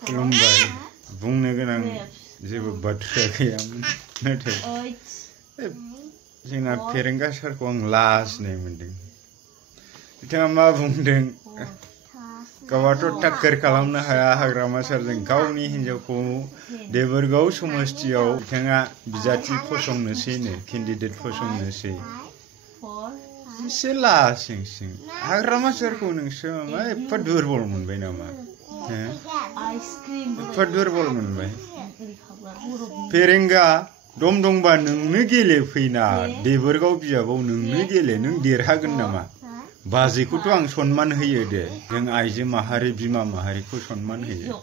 खुलुमबाय बुंनो गोनां जेबो बाथ्रा गैयामोन नाथाय जोंना फेरेंगा सारखौ आं लाजिनाय मोनदों बिथाङा मा बुंदों गावाथ' टाक्कर खालामनो हाया हाग्रामा सारजों गावनि हिन्जावखौ देबोरगाव समस्थियाव बिथाङा बिजाथि फसंनोसैनो केन्डिडेट फसंनोसै एसे लासिंसिं हाग्रामा सारखौ नोंसो मा एफा दुरबल मोनबाय नामा एफा दुरबल मोनबाय फेरेंगा दम दंबा नोंनो गेलेफैना देबोरगाव बिजाबाव नोंनो गेले नों देरहागोन नामा बाजैखौथ' आं सनमान होयो दे जों आइजो माहारि बिमा माहारिखौ सनमान होयो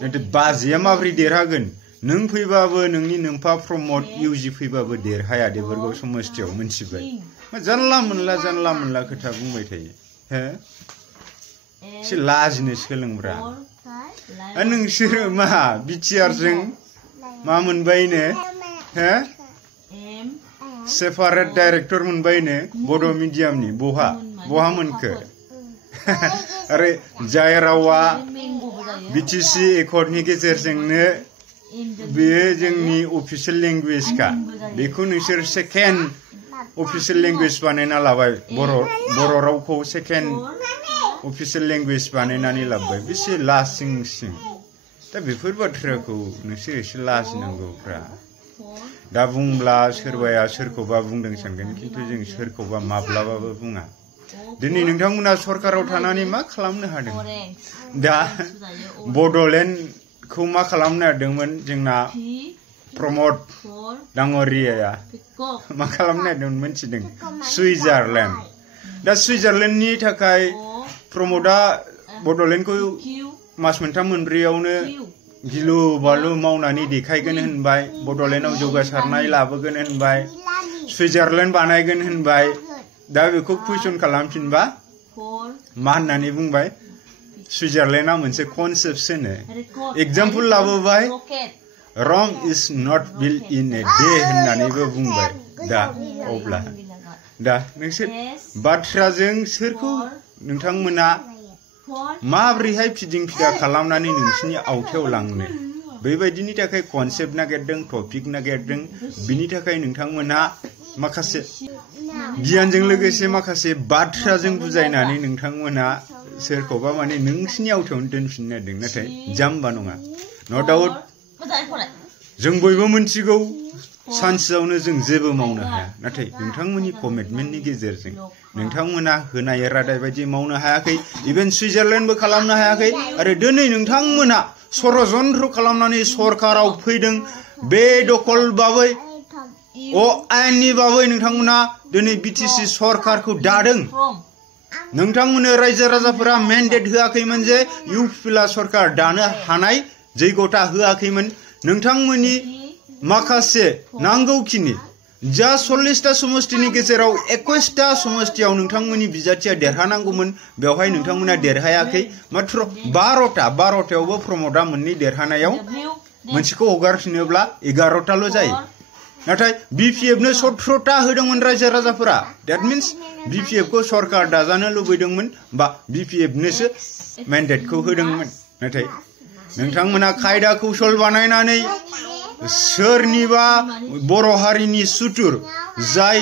नाथाय बाजैया माबोरै देरहागोन नों फैबाबो नोंनि नोमफा प्रमद इउजि फैबाबो देरहाया देबोरगाव समस्थियाव मोनथिबाय जानला मोनला खोथा बुंबाय थायो हो एसे लाजिनो सोलोंब्रा नोंसोरो मा बिटिआरजों मा मोनबायनो हो सेपारेट डाइरेक्टर मोनबायनो बड' मिडियामनि बहा मोनखो आरो जाय रावा बिटिसि एकर्डनि गेजेरजोंनो बेयो जोंनि अफिसियेल लेंगुवेजखा बेखौ नोंसोर सेकेन्ड अफिसियेल लेंगुवेज बानायना लाबाय बर' रावखौ सेकेन्ड अफिसियेल लेंगुवेज बानायनानै लाबाय बेसे लासिंसिं दा बेफोर बाथ्राखौ नोंसोर एसे लाजिनांगौफ्रा दा बुंब्ला सोरबाया सोरखौबा बुंदों सानगोन खिन्थु जों सोरखौबा माब्लाबाबो बुङा दिनै नोंथांमोना सरकाराव थानानै मा खालामनो हादों दा बड'लेण्डखौ मा खालामनो हादोंमोन जोंना प्रमद डाङरियाया मा खालामनो हादोंमोन मोनथिदों सुइजारलेण्ड दा सुइजारलेण्डनि थाखाय प्रमदा बड'लेण्डखौ मास मोनथाम मोनब्रैयावनो गिलु बालु मावनानै देखायगोन होनबाय बड'लेण्डआव जौगासारनाय लाबोगोन होनबाय सुइजारलेण्ड बानायगोन होनबाय दा बेखौ कुइसन खालामफिनबा मा होननानै बुंबाय सुइजारलेण्डआ मोनसे कनसेप्टसोनो एग्जाम्पल लाबोबाय रम is not built in a day होननानैबो बुंबाय दा अब्ला दा नोंसोर बाथ्राजों सोरखौ नोंथांमोना माब्रैहाय फिदिं फिदा खालामनानै नोंसिनि आवथायाव लांनो बेबायदिनि थाखाय कनसेप्ट नागिरदों टपिक नागिरदों बिनि थाखाय नोंथांमोनहा माखासे गियानजों लोगोसे माखासे बाथ्राजों बुजायनानै नोंथांमोनहा सोरखौबा माने नोंसिनि आवथायावनो दोनफिननो नागिरदों नाथाय जाम्बा नङा न' डाउट जों बयबो मोनथिगौ सानसेयावनो जों जेबो मावनो हाया नाथाय नोंथांमोननि कमिटमेन्टनि गेजेरजों नोंथांमोना होनाय रादाय बायदि मावनो हायाखै इभेन सुइजारलेण्डबो खालामनो हायाखै आरो दिनै नोंथांमोना षड़यन्त्र खालामनानै सरकाराव फैदों बे दखल बाबै आयेननि बाबै नोंथांमोना दिनै बिटिसि सरकारखौ दादों नोंथांमोननो रायजो राजाफोरा मेन्डेट होआखैमोन जे इउपिपिएल सरकार दानो हानाय जैगथा होआखैमोन नोंथांमोननि माखासे नांगौखिनि जा 40टा समष्टिनि गेजेराव 21टा समष्टियाव नोंथांमोननि बिजाथिया देरहानांगौमोन बेवहाय नोंथांमोना देरहायाखै मात्र 12टायावबो प्रमदा मोननै देरहानायाव मोनसेखौ हगारफिनोब्ला 11टाल' जायो नाथाय बिपिएफनो 17टा होदोंमोन रायजो राजाफोरा दैट मीन्स बिपिएफखौ सरकार दाजानो लुबैदोंमोन बा बिपिएफनोसो मेन्डेटखौ होदोंमोन नाथाय नोंथांमोना खायदा कौशल बानायनानै सोरनिबा बर' हारिनि सुथुर जाय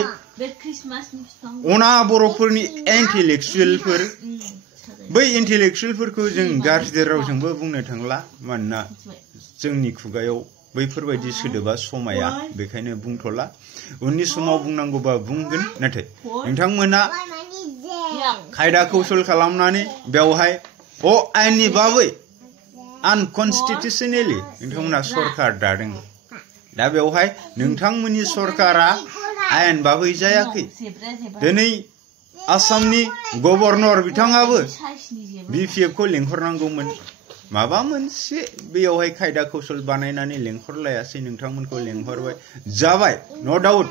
अना बर'फोरनि इन्टेलेक्चुयेलफोर बै इन्टेलेक्चुयेलफोरखौ जों गाज्रि रावजोंबो बुंनो थांला मानोना जोंनि खुगायाव बैफोरबायदि सोदोबा समाया बेखायनो बुंथ'ला उननि समाव बुंनांगौबा बुंगोन नाथाय नोंथांमोना खायदा कौशल खालामनानै बेवहाय आयेननि बाबै आनकनस्टिटिउसनेलि नोंथांमोना सरकार दादों दा बेवहाय नोंथांमोननि सरकारा आयेन बाबै जायाखै दिनै आसामनि गभर्नर बिथाङाबो बिपिएफखौ लेंहरनांगौमोन माबा मोनसे बेयावहाय खायदा कौशल बानायनानै लेंहरलायासै नोंथांमोनखौ लेंहरबाय जाबाय न' डाउट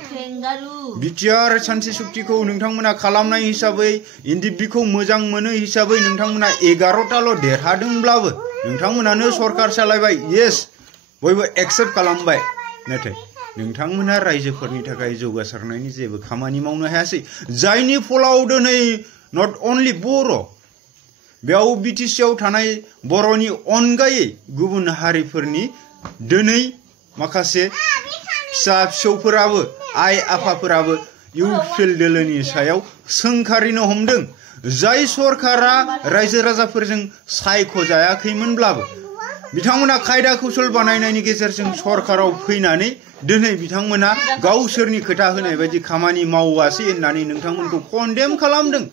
बिटिआर सान्थि सुक्तिखौ नोंथांमोना खालामनाय हिसाबै एनडिएफबिखौ मोजां मोनो हिसाबै नोंथांमोना 11टाल' देरहादोंब्लाबो नोंथांमोनानो सरकार सालायबाय येस बयबो एक्सेप्ट खालामबाय नाथाय नोंथांमोना रायजोफोरनि थाखाय जौगासारनायनि जेबो खामानि मावनो हायासै जायनि फलाव दिनै नट अनलि बर' बेयाव बिटिसिआव थानाय बर'नि अनगायै गुबुन हारिफोरनि दिनै माखासे फिसा फिसौफोराबो आइ आफाफोराबो इउपिएल दोलोनि सायाव सोंखारिनो हमदों जाय सरकारा रायजो राजाफोरजों सायख'जायाखैमोनब्लाबो बिथांमोना खायदा कौशल बानायनायनि गेजेरजों सरकाराव फैनानै दिनै बिथांमोना गावसोरनि खोथा होनाय बायदि खामानि मावासै होननानै नोंथांमोनखौ कन्डेम खालामदों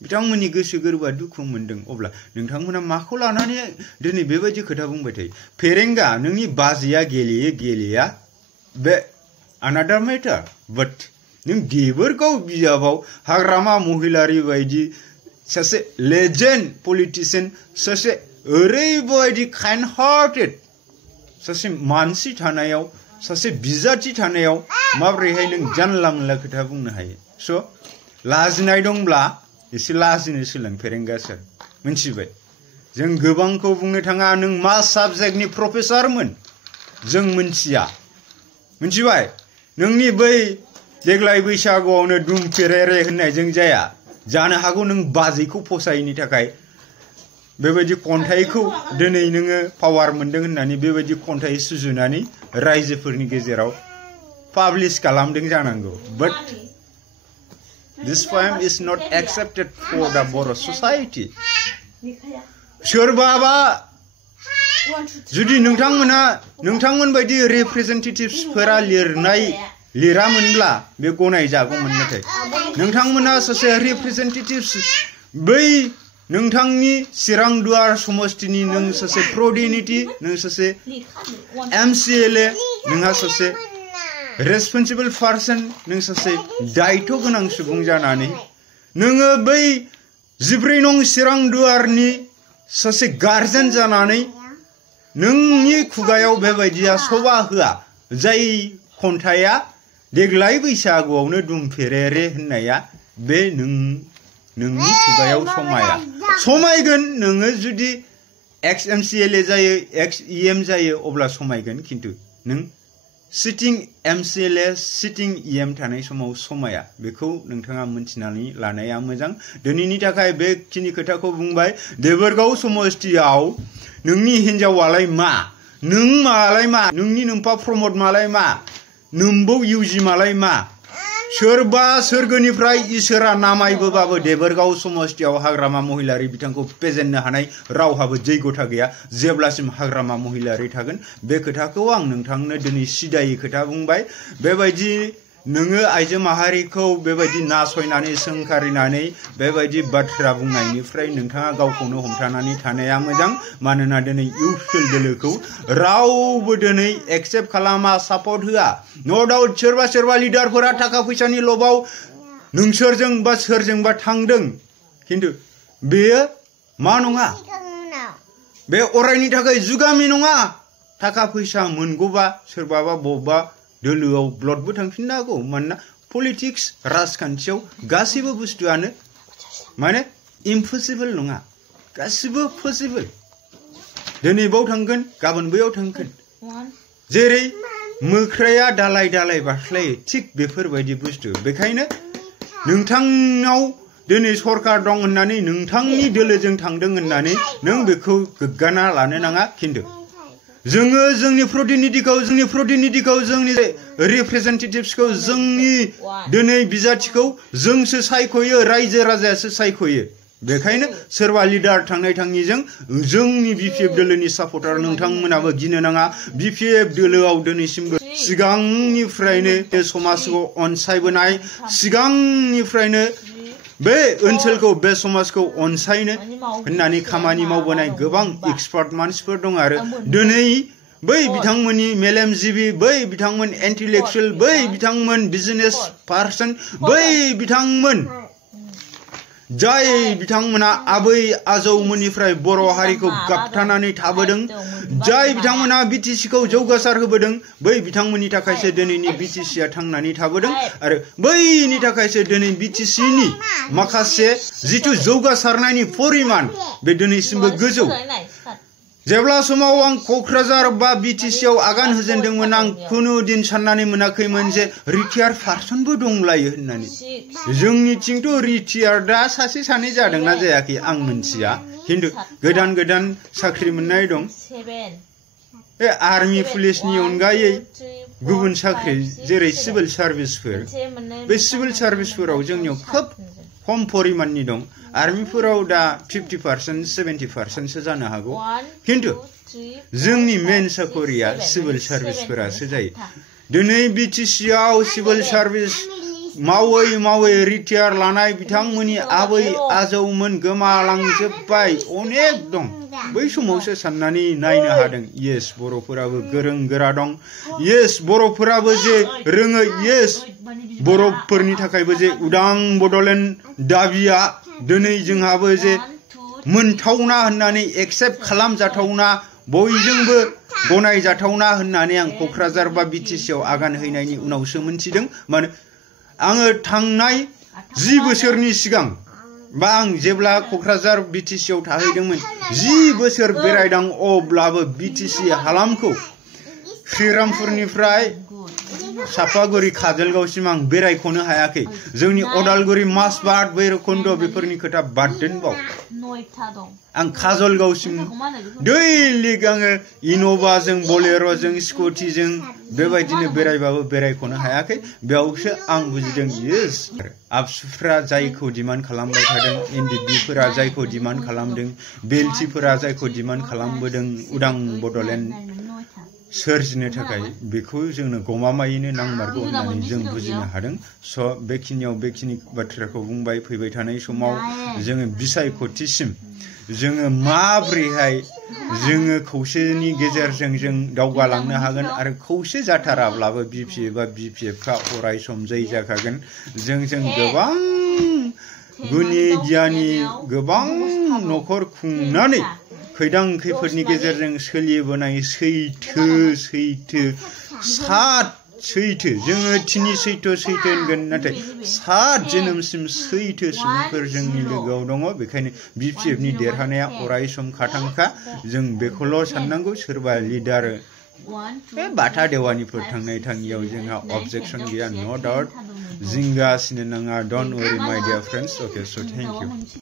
बिथांमोननि गोसो गोरबोआ दुखु मोनदों अब्ला नोंथांमोना माखौ लानानै दिनै बेबायदि खोथा बुंबाय थायो फेरेंगा नोंनि बाजैया गेलेया बे अनादार मेटार बाट नों देबोरगाव बिजाबाव हाग्रामा महिलारि बायदि सासे लेजेन्ड पलिटिशियन सासे ओरैबायदि काइन्ड हार्टेड सासे मानसि थानायाव सासे बिजाथि थानायाव माब्रैहाय नों जानला मोनला खोथा बुंनो हायो स' लाजिनाय दंब्ला एसे लाजिनो सोलों फेरेंगा सार मिथिबाय जों गोबांखौ बुंनो थाङा नों मा साबजेक्टनि प्रफेसारमोन जों मिथिया मिथिबाय नोंनि बै देग्लाय बैसागुआवनो दुम फेरेरे होननायजों जाया जानो हागौ नों बाजैखौ फसायैनि थाखाय बेबायदि खन्थाइखौ दिनै नोङो पावार मोनदों होननानै बेबायदि खन्थाइ सुजुनानै रायजोफोरनि गेजेराव पाब्लिश खालामदों जानांगौ बाट this poem is not accepted for the Boro society सोरबाबा जुदि नोंथांमोन बायदि रिप्रेजेन्टेटिभ्सफोरा लिरामोनब्ला बे गनाय जागौमोन नाथाय नोंथांमोना सासे रिप्रेजेन्टेटिभ्स बै नोंथांनि चिरांदुवार समष्टिनि नों सासे प्रतिनिधि नों सासे एमसिएलए नोंहा सासे रेसपन्सिबल पार्सन नों सासे दायित्व गोनां सुबुं जानानै नोङो बै 14 नं चिरांदुवारनि सासे गार्जेन जानानै नोंनि खुगायाव बेबायदिया सभा होआ जाय खन्थाइया देग्लाय बैसागुआवनो दुम फेरेरे होननाया बे नोंनि खुगायाव समायगोन नोङो जुदि एक्स एमसिएलए जायो एक्स इएम जायो अब्ला समायगोन खिन्थु नों सिटिं एमसिएलए सिटिं इएम थानाय समाव समाया बेखौ नोंथाङा मिथिनानै लानाया मोजां दिनैनि थाखाय बेखिनि खोथाखौ बुंबाय देबोरगाव समष्टियाव नोंनि हिनजावालाय मा नों मालाय मा नोंनि नोमफा प्रमद मालाय मा नोम्बौ इउजि मालाय मा सोरबा सोरगोनिफ्राय इसोरा नामायबोबाबो देबोरगाव समष्टियाव हाग्रामा महिलारि बिथांखौ फेजेननो हानाय रावहाबो जैगथा गैया जेब्लासिम हाग्रामा महिलारि थागोन बे खोथाखौ आं नोंथांनो दिनै सिदायै खोथा बुंबाय बेबायदि नोङो आइजो माहारिखौ बेबायदि नासयनानै सोंखारिनानै बेबायदि बाथ्रा बुंनायनिफ्राय नोंथाङा गावखौनो हमथानानै थानाया मोजां मानोना दिनै इउपिएल दोलोखौ रावबो दिनै एक्सेप्ट खालामा सापर्ट होआ नो डाउट सोरबा लिडारफोरा थाखा फैसानि लबाव नोंसोरजों बा सोरजोंबा थांदों खिन्थु बेयो मा नङा बे अरायनि थाखाय जुगामि नङा थाखा फैसा मोनगौबा सोरबाबा बबेबा दोलोआव ब्लडबो थांफिननो हागौ मानोना पलिटिक्स राजखान्थियाव गासैबो बुस्थुआनो माने इम्पसिबल नङा गासिबो पसिबल दिनै बाव थांगोन गाबोन बैयाव थांगोन जेरै मोख्राया दालाय दालाय बास्लायो थिक बेफोरबायदि बुस्थु बेखायनो नोंथांनाव दिनै सरकार दं होननानै नोंथांनि दोलोजों थांदों होननानै नों बेखौ गोग्गाना लानो नाङा खिन्थु जोङो जोंनि प्रतिनिधिखौ जोंनि रिप्रेजेन्टेटिभ्सखौ जोंनि दिनै बिजाथिखौ जोंसो सायख'यो रायजो राजायासो सायख'यो बेखायनो सोरबा लिडार थांनाय थाङिजों जोंनि बिपिएफ दोलोनि सापर्टार नोंथांमोनाबो गिनो नाङा बिपिएफ दोलोआव दिनैसिमबो सिगांनिफ्रायनो समाजखौ अनसायबोनाय सिगांनिफ्रायनो बे ओनसोलखौ बे समाजखौ अनसायनो होननानै खामानि मावबोनाय गोबां एक्सपार्ट मानसिफोर दं आरो दिनै बै बिथांमोननि मेलेमजिबि बै बिथांमोन इन्टेलेक्चुएल बै बिथांमोन बिजनेस पार्सन बै बिथांमोन जाय बिथांमोना आबै आजौमोननिफ्राय बर' हारिखौ गाबथानानै थाबोदों जाय बिथांमोना बिटिसिखौ जौगासार होबोदों बै बिथांमोननि थाखायसो दिनैनि बिटिसिया थांनानै थाबोदों आरो बैनि थाखायसो दिनै बिटिसिनि माखासे जिथु जौगासारनायनि परिमाण बे दिनैसिमबो गोजौ जेब्ला समाव आं क'क्राझार बा बिटिसिआव आगान होजेनदोंमोन आं खुनु दिन साननानै मोनाखैमोन जे रिटायार पार्सनबो दंलायो होननानै जोंनिथिंथ' रिटायार दा सासे सानै जादोंना जायाखै आं मिन्थिया खिन्थु गोदान गोदान साख्रि मोननाय दं बे आर्मि पुलिसनि अनगायै गुबुन साख्रि जेरै सिभिल सार्भिसफोर बे सिभिल सार्भिसफोराव जोंनियाव खोब खम परिमाननि दं आर्मिफोराव दा 50% 70%सो जानो हागौ खिन्थु जोंनि मेन साखरिया सिभिल सार्भिसफोरासो जायो दिनै बिटिसिआव सिभिल सार्भिस मावै मावै रिटायार लानाय बिथांमोननि आबै आजौमोन गोमालांजोब्बाय अनेक दं बै समावसो साननानै नायनो हादों येस बर'फोराबो गोरों गोरा दं येस बर'फोराबो जे रोङो येस बर'फोरनि थाखायबो जे उदां बड'लेण्ड दाबिया दिनै जोंहाबो जे मोनथावना होननानै एक्सेप्ट खालामजाथावना बयजोंबो गनायजाथावना होननानै आं क'क्राझार बा बिटिसिआव आगान हैनायनि उनावसो मोनथिदों माने आङो थांनाय 10 बोसोरनि सिगां बा आं जेब्ला क'क्राझार बिटिसिआव थाहैदोंमोन 10 बोसोर बेरायदां अब्लाबो बिटिसि हालामखौ श्रीरामपुरनिफ्राय सापागुरि काजलगावसिम आं बेरायख'नो हायाखै जोंनि अदालगुरि मासबाद भैरबकुन्द बेफोरनि खोथा बाद दोनबाव आं काजलगावसिम दैलि आङो इन'भाजों बलेर'जों स्कुटिजों बेबायदिनो बेरायबाबो बेरायख'नो हायाखै बेयावसो आं बुजिदों येस आबसुफ्रा जायखौ डिमान्ड खालामबाय थादों एनडिडिफोरा जायखौ डिमान्ड खालामदों बेलटिफोरा जायखौ डिमान्ड खालामबोदों उदां बड'लेण्ड सोरजिनो थाखाय बेखौ जोंनो गमामायैनो नांमारगौ होननानै जों बुजिनो हादों स' बेखिनि बाथ्राखौ बुंबाय फैबाय थानाय समाव जोङो बिसायख'थिसिम जोङो माब्रैहाय जोङो खौसेनि गेजेरजों जों दावगालांनो हागोन आरो खौसे जाथाराब्लाबो बिपिए बा बिपिएफआ अराय सम जै जाखागोन जों गोबां गुनि गियानि गोबां न'खर खुंनानै खैदां खैफोदनि गेजेरजों सोलिबोनाय सैथो जोङो थिनि सैथो होनगोन नाथाय 7 जोनोमसिम सैथो सुबुंफोर जोंनि लोगोआव दङ बेखायनो बिपिएफनि देरहानाया अराय सम खाथांखा जों बेखौल' साननांगौ सोरबा लिडार बे बाथा देवानिफोर थांनाय थाङियाव जोंहा अबजेक्शन गैया नो डाउट जिंगा सिनो नाङा don't worry my dear friends okay so thank you